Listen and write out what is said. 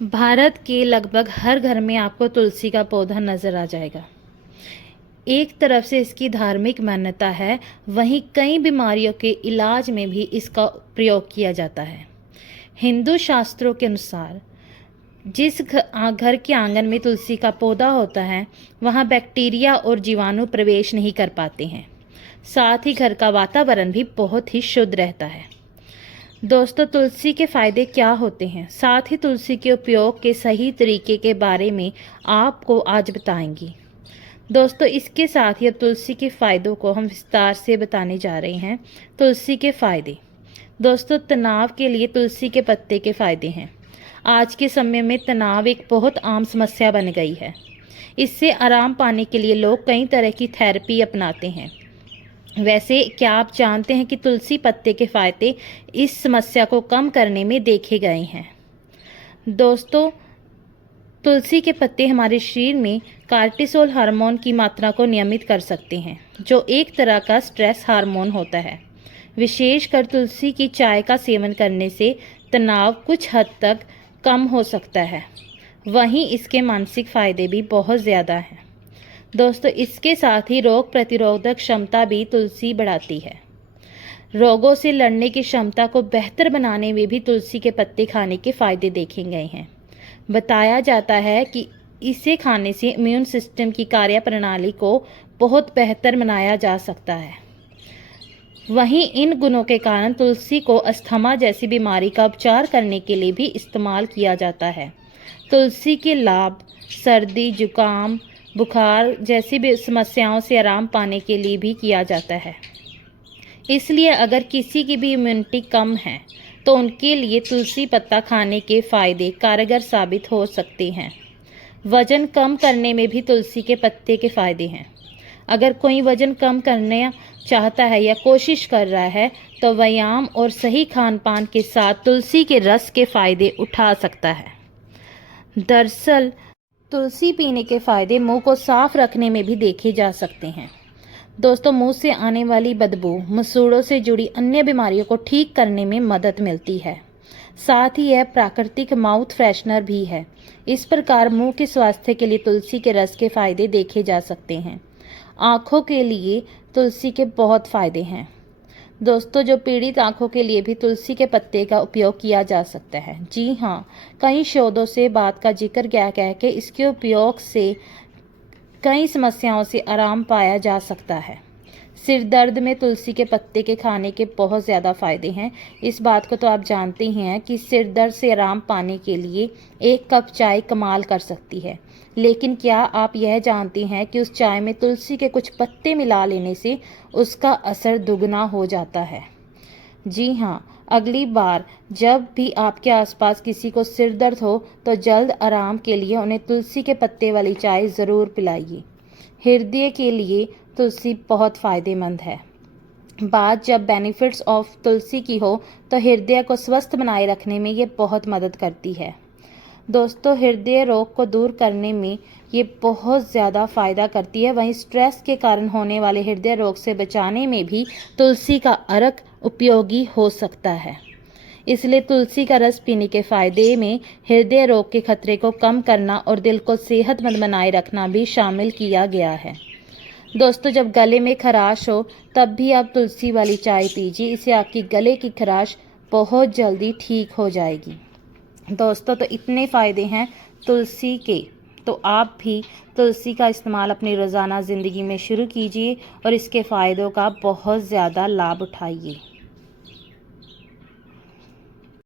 भारत के लगभग हर घर में आपको तुलसी का पौधा नज़र आ जाएगा। एक तरफ से इसकी धार्मिक मान्यता है, वहीं कई बीमारियों के इलाज में भी इसका प्रयोग किया जाता है। हिंदू शास्त्रों के अनुसार जिस घर के आंगन में तुलसी का पौधा होता है, वहाँ बैक्टीरिया और जीवाणु प्रवेश नहीं कर पाते हैं। साथ ही घर का वातावरण भी बहुत ही शुद्ध रहता है। दोस्तों, तुलसी के फ़ायदे क्या होते हैं, साथ ही तुलसी के उपयोग के सही तरीके के बारे में आपको आज बताएंगी। दोस्तों, इसके साथ ही अब तुलसी के फ़ायदों को हम विस्तार से बताने जा रहे हैं। तुलसी के फ़ायदे। दोस्तों, तनाव के लिए तुलसी के पत्ते के फ़ायदे हैं। आज के समय में तनाव एक बहुत आम समस्या बन गई है। इससे आराम पाने के लिए लोग कई तरह की थेरेपी अपनाते हैं। वैसे क्या आप जानते हैं कि तुलसी पत्ते के फ़ायदे इस समस्या को कम करने में देखे गए हैं। दोस्तों, तुलसी के पत्ते हमारे शरीर में कार्टिसोल हार्मोन की मात्रा को नियमित कर सकते हैं, जो एक तरह का स्ट्रेस हार्मोन होता है। विशेषकर तुलसी की चाय का सेवन करने से तनाव कुछ हद तक कम हो सकता है। वहीं इसके मानसिक फ़ायदे भी बहुत ज़्यादा हैं। दोस्तों, इसके साथ ही रोग प्रतिरोधक क्षमता भी तुलसी बढ़ाती है। रोगों से लड़ने की क्षमता को बेहतर बनाने में भी तुलसी के पत्ते खाने के फ़ायदे देखे गए हैं। बताया जाता है कि इसे खाने से इम्यून सिस्टम की कार्यप्रणाली को बहुत बेहतर बनाया जा सकता है। वहीं इन गुणों के कारण तुलसी को अस्थमा जैसी बीमारी का उपचार करने के लिए भी इस्तेमाल किया जाता है। तुलसी के लाभ सर्दी, जुकाम, बुखार जैसी भी समस्याओं से आराम पाने के लिए भी किया जाता है। इसलिए अगर किसी की भी इम्यूनिटी कम है तो उनके लिए तुलसी पत्ता खाने के फ़ायदे कारगर साबित हो सकते हैं। वज़न कम करने में भी तुलसी के पत्ते के फ़ायदे हैं। अगर कोई वज़न कम करना चाहता है या कोशिश कर रहा है तो व्यायाम और सही खान पान के साथ तुलसी के रस के फ़ायदे उठा सकता है। दरअसल तुलसी पीने के फ़ायदे मुंह को साफ रखने में भी देखे जा सकते हैं। दोस्तों, मुंह से आने वाली बदबू, मसूड़ों से जुड़ी अन्य बीमारियों को ठीक करने में मदद मिलती है। साथ ही यह प्राकृतिक माउथ फ्रेशनर भी है। इस प्रकार मुंह के स्वास्थ्य के लिए तुलसी के रस के फ़ायदे देखे जा सकते हैं। आँखों के लिए तुलसी के बहुत फ़ायदे हैं। दोस्तों, जो पीड़ित आँखों के लिए भी तुलसी के पत्ते का उपयोग किया जा सकता है। जी हाँ, कई शोधों से बात का जिक्र क्या कह के इसके उपयोग से कई समस्याओं से आराम पाया जा सकता है। सिर दर्द में तुलसी के पत्ते के खाने के बहुत ज़्यादा फ़ायदे हैं। इस बात को तो आप जानते ही हैं कि सिर दर्द से आराम पाने के लिए 1 कप चाय कमाल कर सकती है। लेकिन क्या आप यह जानते हैं कि उस चाय में तुलसी के कुछ पत्ते मिला लेने से उसका असर दुगना हो जाता है। जी हाँ, अगली बार जब भी आपके आसपास किसी को सिर दर्द हो तो जल्द आराम के लिए उन्हें तुलसी के पत्ते वाली चाय ज़रूर पिलाइए। हृदय के लिए तुलसी बहुत फ़ायदेमंद है। बात जब बेनिफिट्स ऑफ तुलसी की हो तो हृदय को स्वस्थ बनाए रखने में ये बहुत मदद करती है। दोस्तों, हृदय रोग को दूर करने में ये बहुत ज़्यादा फ़ायदा करती है। वहीं स्ट्रेस के कारण होने वाले हृदय रोग से बचाने में भी तुलसी का अर्क उपयोगी हो सकता है। इसलिए तुलसी का रस पीने के फ़ायदे में हृदय रोग के खतरे को कम करना और दिल को सेहतमंद बनाए रखना भी शामिल किया गया है। दोस्तों, जब गले में खराश हो तब भी आप तुलसी वाली चाय पीजिए। इससे आपकी गले की खराश बहुत जल्दी ठीक हो जाएगी। दोस्तों, तो इतने फ़ायदे हैं तुलसी के, तो आप भी तुलसी का इस्तेमाल अपनी रोज़ाना ज़िंदगी में शुरू कीजिए और इसके फ़ायदों का बहुत ज़्यादा लाभ उठाइए।